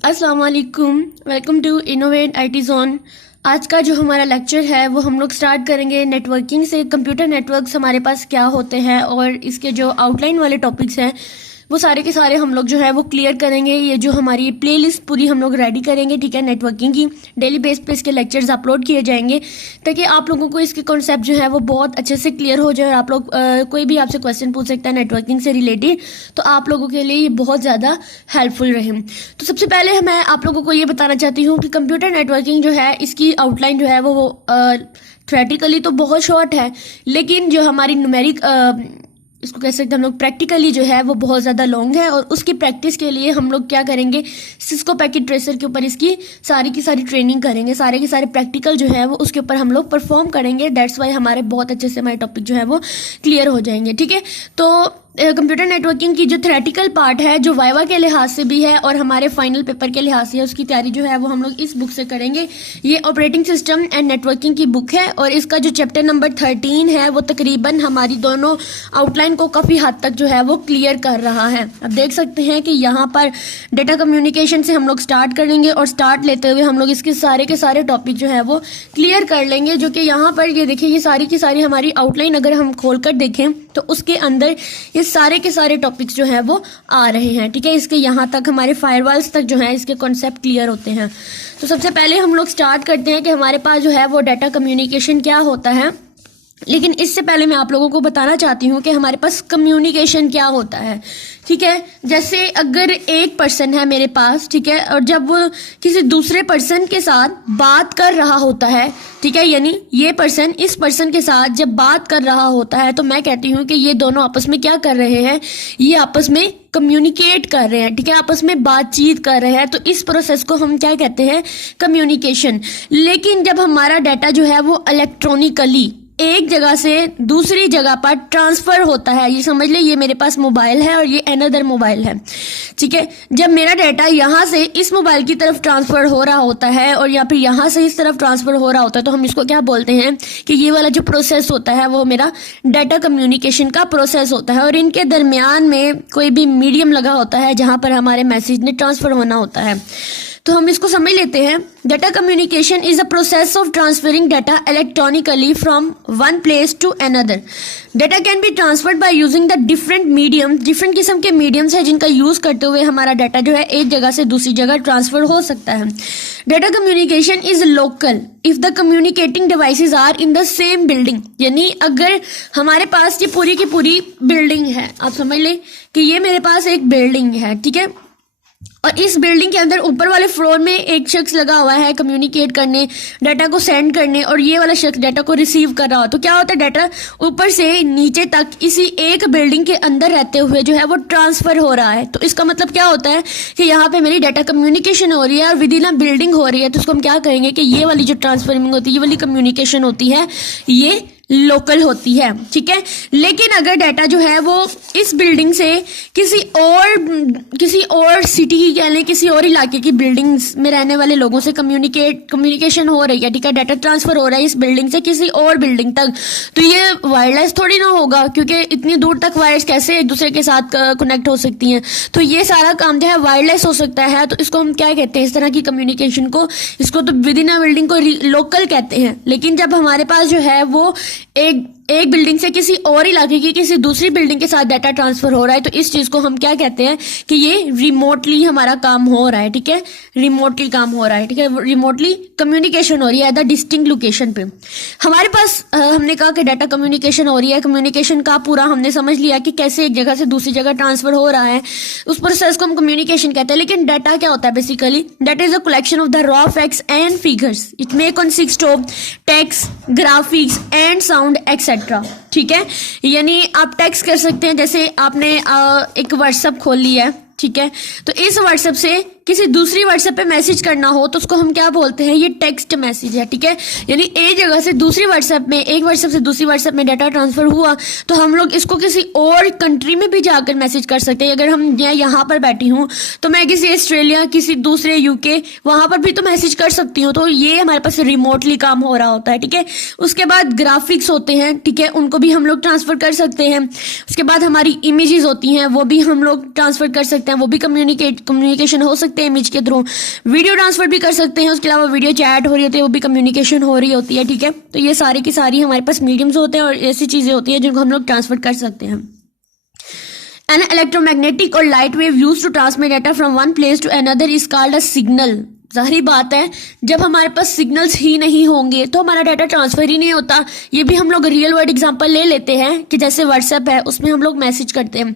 अस्सलाम वालेकुम, welcome to innovate IT zone. आज का जो हमारा लेक्चर है वो हम लोग स्टार्ट करेंगे नेटवर्किंग से। कंप्यूटर नेटवर्क्स हमारे पास क्या होते हैं और इसके जो आउटलाइन वाले टॉपिक्स हैं वो सारे के सारे हम लोग जो है वो क्लियर करेंगे। ये जो हमारी प्लेलिस्ट पूरी हम लोग रेडी करेंगे, ठीक है। नेटवर्किंग की डेली बेस पे इसके लेक्चर्स अपलोड किए जाएंगे ताकि आप लोगों को इसके कॉन्सेप्ट जो है वो बहुत अच्छे से क्लियर हो जाए और आप लोग कोई भी आपसे क्वेश्चन पूछ सकता है नेटवर्किंग से रिलेटेड, तो आप लोगों के लिए ये बहुत ज़्यादा हेल्पफुल रहे। तो सबसे पहले मैं आप लोगों को ये बताना चाहती हूँ कि कंप्यूटर नेटवर्किंग जो है इसकी आउटलाइन जो है वो थ्योरेटिकली तो बहुत शॉर्ट है, लेकिन जो हमारी न्यूमेरिक इसको कह सकते हैं हम लोग प्रैक्टिकली जो है वो बहुत ज़्यादा लॉन्ग है। और उसकी प्रैक्टिस के लिए हम लोग क्या करेंगे, सिस्को पैकेट ट्रेसर के ऊपर इसकी सारी की सारी ट्रेनिंग करेंगे, सारे के सारे प्रैक्टिकल जो है वो उसके ऊपर हम लोग परफॉर्म करेंगे। दैट्स वाई हमारे बहुत अच्छे से हमारे टॉपिक जो है वो क्लियर हो जाएंगे, ठीक है। तो कंप्यूटर नेटवर्किंग की जो थ्योरेटिकल पार्ट है, जो वाइवा के लिहाज से भी है और हमारे फाइनल पेपर के लिहाज से है, उसकी तैयारी जो है वो हम लोग इस बुक से करेंगे। ये ऑपरेटिंग सिस्टम एंड नेटवर्किंग की बुक है और इसका जो चैप्टर नंबर 13 है वो तकरीबन हमारी दोनों आउटलाइन को काफ़ी हद तक जो है वो क्लियर कर रहा है। अब देख सकते हैं कि यहाँ पर डेटा कम्युनिकेशन से हम लोग स्टार्ट करेंगे और स्टार्ट लेते हुए हम लोग इसके सारे के सारे टॉपिक जो है वो क्लियर कर लेंगे। जो कि यहाँ पर ये देखिए, ये सारी की सारी हमारी आउटलाइन अगर हम खोल कर देखें तो उसके अंदर ये सारे के सारे टॉपिक्स जो है वो आ रहे हैं, ठीक है। इसके यहाँ तक हमारे फायरवॉल्स तक जो है इसके कॉन्सेप्ट क्लियर होते हैं। तो सबसे पहले हम लोग स्टार्ट करते हैं कि हमारे पास जो है वो डाटा कम्युनिकेशन क्या होता है। लेकिन इससे पहले मैं आप लोगों को बताना चाहती हूँ कि हमारे पास कम्युनिकेशन क्या होता है, ठीक है। जैसे अगर एक पर्सन है मेरे पास, ठीक है, और जब वो किसी दूसरे पर्सन के साथ बात कर रहा होता है, ठीक है, यानी ये पर्सन इस पर्सन के साथ जब बात कर रहा होता है तो मैं कहती हूँ कि ये दोनों आपस में क्या कर रहे हैं, ये आपस में कम्युनिकेट कर रहे हैं, ठीक है, आपस में बातचीत कर रहे हैं। तो इस प्रोसेस को हम क्या कहते हैं, कम्युनिकेशन। लेकिन जब हमारा डाटा जो है वो इलेक्ट्रॉनिकली एक जगह से दूसरी जगह पर ट्रांसफर होता है, ये समझ ले, ये मेरे पास मोबाइल है और ये अनदर मोबाइल है, ठीक है। जब मेरा डाटा यहाँ से इस मोबाइल की तरफ ट्रांसफर हो रहा होता है और या फिर यहाँ से इस तरफ ट्रांसफर हो रहा होता है तो हम इसको क्या बोलते हैं कि ये वाला जो प्रोसेस होता है वो मेरा डाटा कम्युनिकेशन का प्रोसेस होता है। और इनके दरमियान में कोई भी मीडियम लगा होता है जहाँ पर हमारे मैसेज ने ट्रांसफर होना होता है। तो हम इसको समझ लेते हैं। Data communication is a process of transferring data electronically from one place to another. Data can be transferred by using the different medium. Different किस्म के मीडियम्स है जिनका यूज करते हुए हमारा डाटा जो है एक जगह से दूसरी जगह ट्रांसफर हो सकता है। Data communication is local if the communicating devices are in the same building. यानी अगर हमारे पास ये पूरी की पूरी बिल्डिंग है, आप समझ लें कि ये मेरे पास एक बिल्डिंग है, ठीक है, और इस बिल्डिंग के अंदर ऊपर वाले फ्लोर में एक शख्स लगा हुआ है कम्युनिकेट करने, डाटा को सेंड करने, और ये वाला शख्स डाटा को रिसीव कर रहा हो। तो क्या होता है, डाटा ऊपर से नीचे तक इसी एक बिल्डिंग के अंदर रहते हुए जो है वो ट्रांसफर हो रहा है। तो इसका मतलब क्या होता है कि यहाँ पे मेरी डाटा कम्युनिकेशन हो रही है और विद इन अ बिल्डिंग हो रही है। तो उसको हम क्या कहेंगे कि ये वाली जो ट्रांसफरिंग होती है, ये वाली कम्युनिकेशन होती है, ये लोकल होती है, ठीक है। लेकिन अगर डाटा जो है वो इस बिल्डिंग से किसी और सिटी की कह लें, किसी और इलाके की बिल्डिंग्स में रहने वाले लोगों से कम्युनिकेशन हो रही है, ठीक है, डाटा ट्रांसफर हो रहा है इस बिल्डिंग से किसी और बिल्डिंग तक, तो ये वायरलेस थोड़ी ना होगा, क्योंकि इतनी दूर तक वायर्स कैसे एक दूसरे के साथ कनेक्ट हो सकती हैं। तो ये सारा काम जो है वायरलेस हो सकता है। तो इसको हम क्या कहते हैं, इस तरह की कम्युनिकेशन को, इसको तो विद इन अ बिल्डिंग को लोकल कहते हैं। लेकिन जब हमारे पास जो है वो एक बिल्डिंग से किसी और इलाके की किसी दूसरी बिल्डिंग के साथ डाटा ट्रांसफर हो रहा है तो इस चीज को हम क्या कहते हैं कि ये रिमोटली हमारा काम हो रहा है, ठीक है, रिमोटली काम हो रहा है, ठीक है, रिमोटली कम्युनिकेशन हो रही है एट द डिस्टिंक्ट लोकेशन पे। हमारे पास हमने कहा कि डाटा कम्युनिकेशन हो रही है, कम्युनिकेशन का पूरा हमने समझ लिया कि कैसे एक जगह से दूसरी जगह ट्रांसफर हो रहा है, उस प्रोसेस को हम कम्युनिकेशन कहते हैं। लेकिन डाटा क्या होता है, basically data is a collection of the raw facts and figures. It may consist of text, graphics and sound etcetera, ठीक है। यानी आप टेक्स्ट कर सकते हैं, जैसे आपने एक व्हाट्सएप खोल लिया है, ठीक है, तो इस व्हाट्सएप से किसी दूसरी व्हाट्सएप पे मैसेज करना हो तो उसको हम क्या बोलते हैं, ये टेक्स्ट मैसेज है, ठीक है। यानी एक जगह से दूसरी व्हाट्सएप में, एक व्हाट्सएप से दूसरी व्हाट्सएप में डाटा ट्रांसफर हुआ तो हम लोग इसको किसी और कंट्री में भी जाकर मैसेज कर सकते हैं। अगर हम यहाँ पर बैठी हूँ तो मैं किसी ऑस्ट्रेलिया, किसी दूसरे यूके, वहां पर भी तो मैसेज कर सकती हूँ। तो ये हमारे पास रिमोटली काम हो रहा होता है, ठीक है। उसके बाद ग्राफिक्स होते हैं, ठीक है, उनको भी हम लोग ट्रांसफर कर सकते हैं। उसके बाद हमारी इमेजेस होती हैं, वो भी हम लोग ट्रांसफर कर सकते हैं। सकते हैं, वो भी कम्युनिकेशन हो सकते हैं इमेज के थ्रू। वीडियो ट्रांसफर भी कर सकते हैं, उसके अलावा वीडियो चैट हो रही होती है, वो भी कम्युनिकेशन हो रही होती है, ठीक है। तो ये सारी की सारी हमारे पास मीडियम्स होते हैं और ऐसी चीज़ें होती हैं जिनको हम लोग ट्रांसफर कर सकते हैं। An electromagnetic or light wave used to transmit data from one place to another is called a signal। जाहिर बात है, जब हमारे पास सिग्नल्स ही नहीं होंगे तो हमारा डाटा ट्रांसफर ही नहीं होता। ये भी हम लोग रियल वर्ल्ड एग्जांपल ले लेते हैं कि जैसे व्हाट्सएप है, उसमें हम लोग मैसेज करते हैं,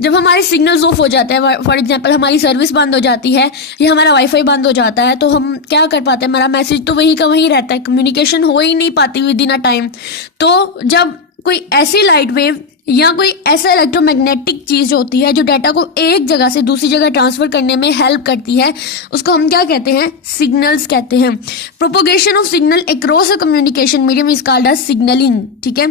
जब हमारे सिग्नल्स ऑफ हो जाते हैं, फॉर एग्जांपल हमारी सर्विस बंद हो जाती है या हमारा वाईफाई बंद हो जाता है, तो हम क्या कर पाते हैं, हमारा मैसेज तो वहीं का वहीं रहता है, कम्युनिकेशन हो ही नहीं पाती विद इन अ टाइम। तो जब कोई ऐसी लाइट वेव या कोई ऐसा इलेक्ट्रोमैग्नेटिक चीज होती है जो डाटा को एक जगह से दूसरी जगह ट्रांसफर करने में हेल्प करती है, उसको हम क्या कहते हैं, सिग्नल्स कहते हैं। Propagation of signal across a communication medium is called as signalling, ठीक है।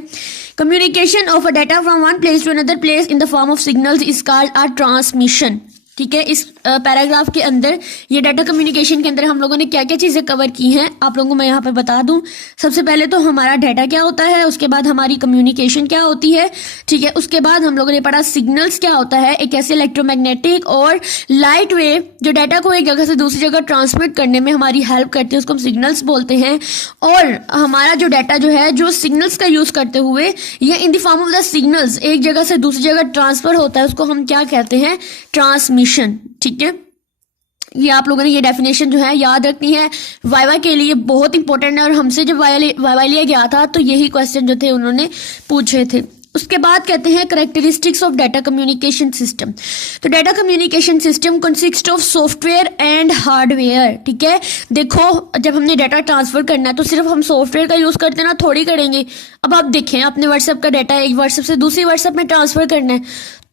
Communication of a data from one place to another place in the form of signals is called a transmission, ठीक है। इस paragraph के अंदर ये data communication के अंदर हम लोगों ने क्या क्या चीजें कवर की हैं आप लोगों को मैं यहाँ पे बता दूं। सबसे पहले तो हमारा डाटा क्या होता है, उसके बाद हमारी कम्युनिकेशन क्या होती है, ठीक है। उसके बाद हम लोगों ने पढ़ा सिग्नल्स क्या होता है, एक ऐसे इलेक्ट्रोमैग्नेटिक और लाइट वेव जो डाटा को एक जगह से दूसरी जगह ट्रांसमिट करने में हमारी हेल्प करती है, उसको हम सिग्नल्स बोलते हैं। और हमारा जो डाटा जो है, जो सिग्नल्स का यूज करते हुए या इन the form of the signals एक जगह से दूसरी जगह ट्रांसफर होता है, उसको हम क्या कहते हैं, ट्रांसमिशन, ठीक है। ये आप लोगों ने ये डेफिनेशन जो है याद रखनी है, वाइवा के लिए बहुत इंपॉर्टेंट है। और हमसे जब वाइवा लिया गया था तो यही क्वेश्चन जो थे उन्होंने पूछे थे। उसके बाद कहते हैं characteristics of data communication system. तो data communication system consist of software and hardware, ठीक है। देखो, जब हमने डाटा ट्रांसफर करना है तो सिर्फ हम सॉफ्टवेयर का यूज करते ना थोड़ी करेंगे। अब आप देखें, अपने व्हाट्सएप का डाटा एक व्हाट्सएप से दूसरी व्हाट्सएप में ट्रांसफर करना है,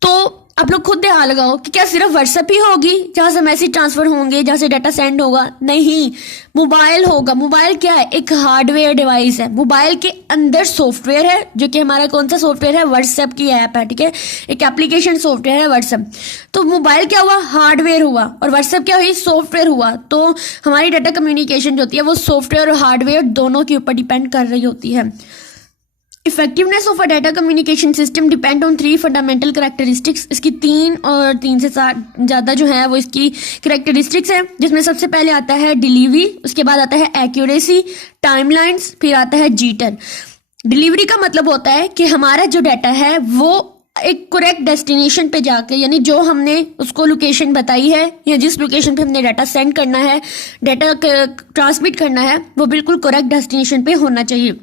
तो आप लोग खुद ध्यान लगाओ कि क्या सिर्फ व्हाट्सएप ही होगी जहां से मैसेज ट्रांसफर होंगे, जहां से डाटा सेंड होगा? नहीं, मोबाइल होगा। मोबाइल क्या है, एक हार्डवेयर डिवाइस है। मोबाइल के अंदर सॉफ्टवेयर है, जो कि हमारा कौन सा सॉफ्टवेयर है, व्हाट्सएप की ऐप है, ठीक है। एक एप्लीकेशन सॉफ्टवेयर है व्हाट्सएप। तो मोबाइल क्या हुआ, हार्डवेयर हुआ, और व्हाट्सएप क्या हुई, सॉफ्टवेयर हुआ। तो हमारी डाटा कम्युनिकेशन जो होती है वो सॉफ्टवेयर और हार्डवेयर दोनों के ऊपर डिपेंड कर रही होती है। Effectiveness of a data communication system depend on 3 fundamental characteristics. इसकी 3 और 3 से ज़्यादा जो है वो इसकी कैरेक्टरिस्टिक्स है, जिसमें सबसे पहले आता है डिलीवरी, उसके बाद आता है एक्यूरेसी, टाइमलाइंस, फिर आता है जीटर। डिलीवरी का मतलब होता है कि हमारा जो डाटा है वो एक करेक्ट डेस्टिनेशन पे जाके, यानी जो हमने उसको लोकेशन बताई है या जिस लोकेशन पे हमने डाटा सेंड करना है, डाटा ट्रांसमिट करना है, वो बिल्कुल करेक्ट डेस्टिनेशन पे होना चाहिए।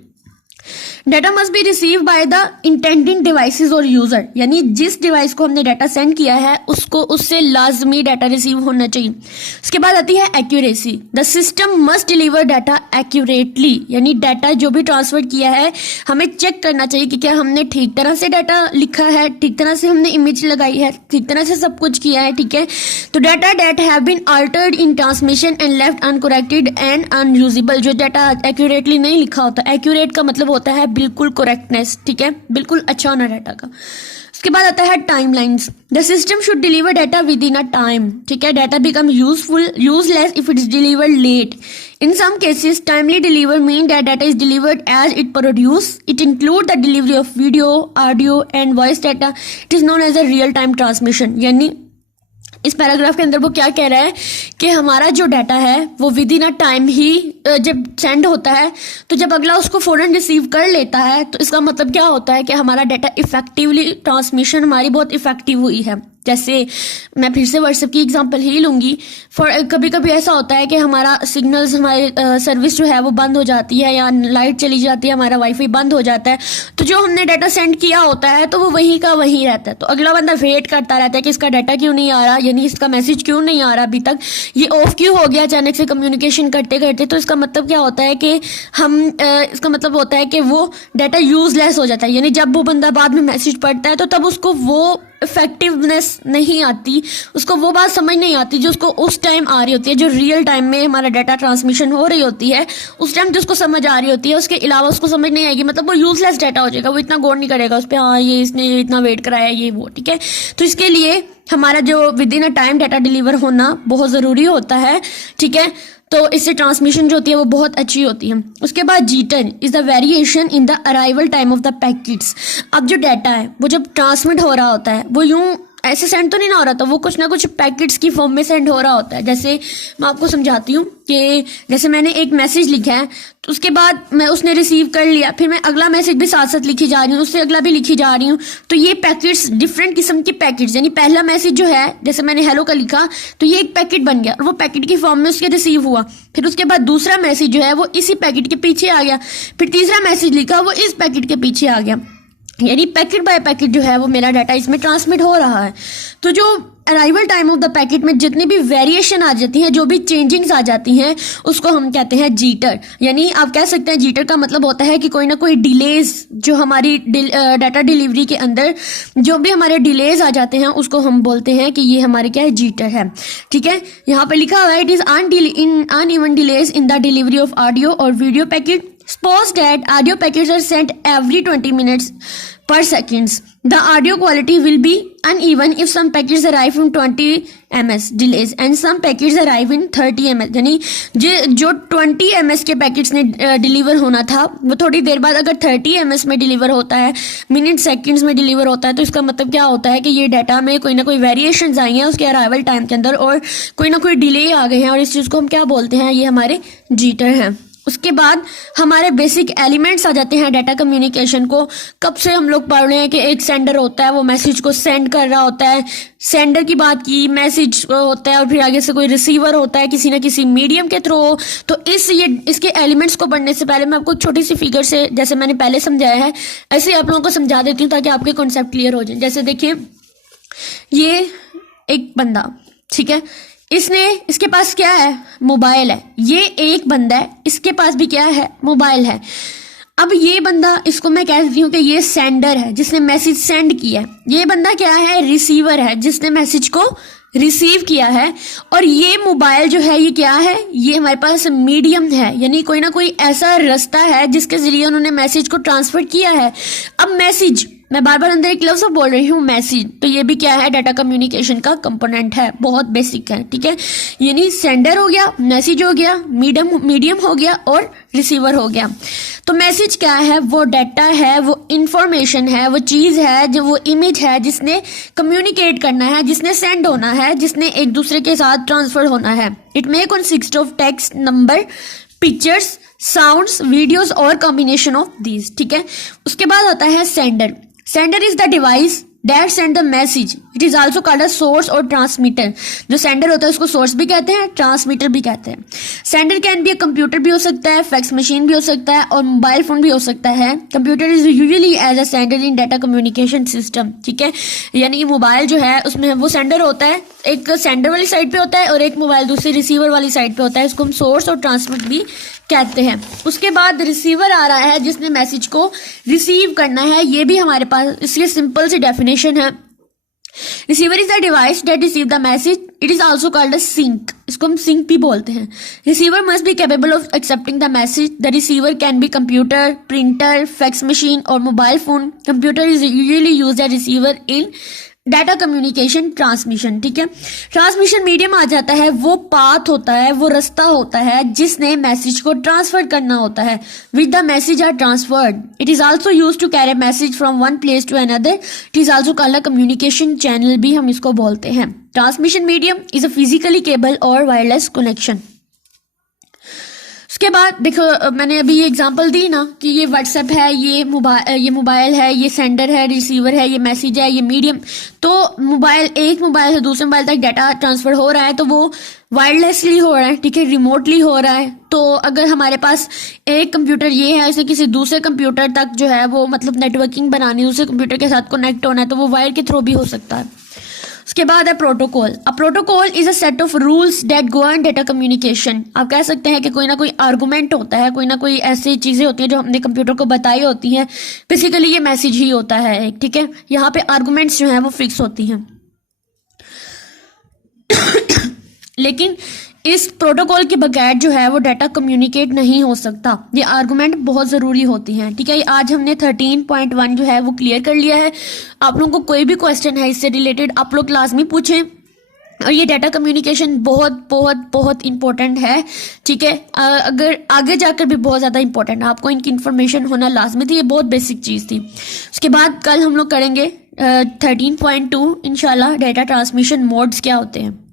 Data must be receive by the intending devices और यूजर, यानी जिस डिवाइस को हमने डाटा सेंड किया है उसको उससे लाजमी डाटा रिसीव होना चाहिए। उसके बाद आती है accuracy. The system must deliver data accurately, यानी डाटा जो भी ट्रांसफर किया है हमें चेक करना चाहिए कि क्या हमने ठीक तरह से डाटा लिखा है, ठीक तरह से हमने इमेज लगाई है, ठीक तरह से सब कुछ किया है, ठीक है। तो data that have been altered in transmission and left uncorrected and unusable, जो डाटा एक्यूरेटली नहीं लिखा होता, एक्यूरेट का मतलब होता है बिल्कुल करेक्टनेस, ठीक है, बिल्कुल अच्छा होना डाटा का। उसके बाद आता है timelines. The system should deliver data within a time, ठीक है। Data become useless if it is delivered late. In some cases, timely deliver mean that data is delivered as it produced. It include the delivery of video, audio and voice data. It is known as a real-time transmission. यानी इस paragraph के अंदर वो क्या कह रहा है कि हमारा जो डाटा है वो विद इन अ टाइम ही जब सेंड होता है, तो जब अगला उसको फौरन रिसीव कर लेता है, तो इसका मतलब क्या होता है कि हमारा डाटा इफेक्टिवली ट्रांसमिशन हमारी बहुत इफेक्टिव हुई है। जैसे मैं फिर से व्हाट्सएप की एग्जांपल ही लूंगी। कभी कभी ऐसा होता है कि हमारा सिग्नल्स, हमारी सर्विस जो है वो बंद हो जाती है या लाइट चली जाती है, हमारा वाईफाई बंद हो जाता है, तो जो हमने डाटा सेंड किया होता है तो वो वहीं का वहीं रहता है। तो अगला बंदा वेट करता रहता है कि इसका डाटा क्यों नहीं आ रहा, यानी इसका मैसेज क्यों नहीं आ रहा, अभी तक ये ऑफ क्यों हो गया अचानक से कम्युनिकेशन करते करते। तो इसका मतलब क्या होता है कि इसका मतलब होता है कि वो डाटा यूजलेस हो जाता है, यानी जब वो बंदा बाद में मैसेज पढ़ता है तो तब उसको वो इफेक्टिवनेस नहीं आती, उसको वो बात समझ नहीं आती जो उसको उस टाइम आ रही होती है, जो रियल टाइम में हमारा डाटा ट्रांसमिशन हो रही होती है उस टाइम जो उसको समझ आ रही होती है। उसके अलावा उसको समझ नहीं आएगी, मतलब वो यूजलेस डाटा हो जाएगा, वो इतना गौर नहीं करेगा उस पर, हाँ ये इसने इतना वेट कराया ये वो, ठीक है। तो इसके लिए हमारा जो with in a time data deliver होना बहुत ज़रूरी होता है, ठीक है। तो इससे ट्रांसमिशन जो होती है वो बहुत अच्छी होती है। उसके बाद jitter is the variation in the arrival time of the packets. अब जो डाटा है वो जब ट्रांसमिट हो रहा होता है वो यूं ऐसे सेंड तो नहीं ना हो रहा था, वो कुछ ना कुछ पैकेट्स की फॉर्म में सेंड हो रहा होता है। जैसे मैं आपको समझाती हूँ कि जैसे मैंने एक मैसेज लिखा है, तो उसके बाद मैं उसने रिसीव कर लिया, फिर मैं अगला मैसेज भी साथ साथ लिखी जा रही हूँ, उससे अगला भी लिखी जा रही हूँ। तो ये पैकेट्स डिफरेंट किस्म के पैकेट्स, यानी पहला मैसेज जो है जैसे मैंने हेलो का लिखा तो ये एक पैकेट बन गया और वो पैकेट की फॉर्म में उसके रिसीव हुआ। फिर उसके बाद दूसरा मैसेज जो है वो इसी पैकेट के पीछे आ गया, फिर तीसरा मैसेज लिखा वो इस पैकेट के पीछे आ गया, यानी पैकेट बाय पैकेट जो है वो मेरा डाटा इसमें ट्रांसमिट हो रहा है। तो जो arrival time of the packet में जितनी भी वेरिएशन आ जाती है, जो भी चेंजिंग्स आ जाती हैं, उसको हम कहते हैं जीटर। यानी आप कह सकते हैं जीटर का मतलब होता है कि कोई ना कोई डिलेज जो हमारी डाटा डिलीवरी के अंदर जो भी हमारे डिलेज आ जाते हैं उसको हम बोलते हैं कि ये हमारे क्या है, जीटर है। ठीक है, यहाँ पे लिखा हुआ है it is uneven delays in the delivery of audio और video packet. Suppose that audio packets are sent every 20 minutes per seconds. The audio quality will be uneven if some packets arrive in 20 ms delays and some packets arrive in 30 ms. यानी जो 20 ms के packets ने deliver होना था वो थोड़ी देर बाद अगर 30 ms में डिलीवर होता है, मिनट सेकंड्स में डिलीवर होता है, तो इसका मतलब क्या होता है कि ये डाटा में कोई ना कोई वेरिएशंस आई हैं उसके अराइवल टाइम के अंदर और कोई ना कोई डिले आ गए हैं, और इस चीज़ को हम क्या बोलते हैं, ये हमारे जीटर हैं। उसके बाद हमारे बेसिक एलिमेंट्स आ जाते हैं डाटा कम्युनिकेशन को। कब से हम लोग पढ़ रहे हैं कि एक सेंडर होता है, वो मैसेज को सेंड कर रहा होता है, सेंडर की बात की, मैसेज होता है और फिर आगे से कोई रिसीवर होता है किसी ना किसी मीडियम के थ्रू। तो इसके एलिमेंट्स को पढ़ने से पहले मैं आपको छोटी सी फिगर से, जैसे मैंने पहले समझाया है ऐसे आप लोगों को समझा देती हूँ ताकि आपके कॉन्सेप्ट क्लियर हो जाए। जैसे देखिए, ये एक बंदा, ठीक है, इसके पास क्या है, मोबाइल है। ये एक बंदा है, इसके पास भी क्या है, मोबाइल है। अब ये बंदा, इसको मैं कह देती हूँ कि ये सेंडर है जिसने मैसेज सेंड किया है। ये बंदा क्या है, रिसीवर है जिसने मैसेज को रिसीव किया है। और ये मोबाइल जो है ये क्या है, ये हमारे पास मीडियम है, यानी कोई ना कोई ऐसा रास्ता है जिसके जरिए उन्होंने मैसेज को ट्रांसफर किया है। अब मैसेज, मैं बार बार अंदर एक लफ्ज़ बोल रही हूँ मैसेज, तो ये भी क्या है, डाटा कम्युनिकेशन का है, बहुत बेसिक है। ठीक है, यानी सेंडर हो गया, मैसेज हो गया, मीडियम हो गया और रिसीवर हो गया। तो मैसेज क्या है, वो डाटा है, वो इंफॉर्मेशन है, वो चीज़ है, जो वो इमेज है जिसने कम्युनिकेट करना है, जिसने सेंड होना है, जिसने एक दूसरे के साथ ट्रांसफर होना है। It may consist of text, number, pictures, sounds, videos और कॉम्बिनेशन ऑफ दीज। ठीक है, उसके बाद आता है sender. Sender is the device that send the message. It is also called a source और ट्रांसमीटर। जो सेंडर होता है उसको सोर्स भी कहते हैं, ट्रांसमीटर भी कहते हैं। सेंडर कैन बी कंप्यूटर भी हो सकता है, फैक्स मशीन भी हो सकता है और मोबाइल फोन भी हो सकता है। Computer is usually as a sender in data communication system. ठीक है, यानी मोबाइल जो है उसमें वो सेंडर होता है, एक सेंडर वाली साइड पे होता है और एक मोबाइल दूसरी रिसीवर वाली साइड पे होता है। इसको हम सोर्स और ट्रांसमिट भी कहते हैं। उसके बाद रिसीवर आ रहा है जिसने मैसेज को रिसीव करना है। ये भी हमारे पास इसकी सिंपल सी डेफिनेशन है। Receiver is the device that receive the message. It is also called a sink. इसको हम सिंक भी बोलते हैं। Receiver must be capable of accepting the message. The receiver can be computer, printer, fax machine और mobile phone. Computer is usually used as receiver in data communication transmission. ठीक है, transmission medium आ जाता है, वो path होता है, वो रास्ता होता है जिसने मैसेज को ट्रांसफर करना होता है। With the message are transferred. It is also used to carry message from one place to another. It is also called a communication channel भी हम इसको बोलते हैं। Transmission medium is a physically cable और wireless connection. उसके बाद देखो, मैंने अभी ये एग्जांपल दी ना कि ये व्हाट्सएप है, ये मोबाइल है, ये सेंडर है, रिसीवर है, ये मैसेज है, ये मीडियम। तो एक मोबाइल से दूसरे मोबाइल तक डाटा ट्रांसफर हो रहा है तो वो वायरलेसली हो रहा है। ठीक है, रिमोटली हो रहा है। तो अगर हमारे पास एक कंप्यूटर ये है, इसे किसी दूसरे कंप्यूटर तक जो है वो मतलब नेटवर्किंग बनानी, दूसरे कंप्यूटर के साथ कनेक्ट होना है तो वो वायर के थ्रू भी हो सकता है। उसके बाद है protocol. A protocol is a set of rules that govern data communication. आप कह सकते हैं कि कोई ना कोई आर्गुमेंट होता है, कोई ना कोई ऐसी चीजें होती हैं जो हमने कंप्यूटर को बताई होती हैं। बेसिकली ये मैसेज ही होता है एक। ठीक है, यहाँ पे आर्गुमेंट्स जो हैं वो फिक्स होती हैं। लेकिन इस प्रोटोकॉल के बगैर जो है वो डाटा कम्युनिकेट नहीं हो सकता। ये आर्गुमेंट बहुत ज़रूरी होती हैं। ठीक है, आज हमने 13.1 जो है वो क्लियर कर लिया है। आप लोगों को कोई भी क्वेश्चन है इससे रिलेटेड आप लोग लाजमी पूछें। और ये डाटा कम्युनिकेशन बहुत बहुत बहुत इंपॉर्टेंट है, ठीक है। अगर आगे जाकर भी बहुत ज़्यादा इंपॉर्टेंट है, आपको इनकी इन्फॉर्मेशन होना लाजमी थी, ये बहुत बेसिक चीज़ थी। उसके बाद कल हम लोग करेंगे 13.2 इंशाल्लाह, डाटा ट्रांसमिशन मोड्स क्या होते हैं।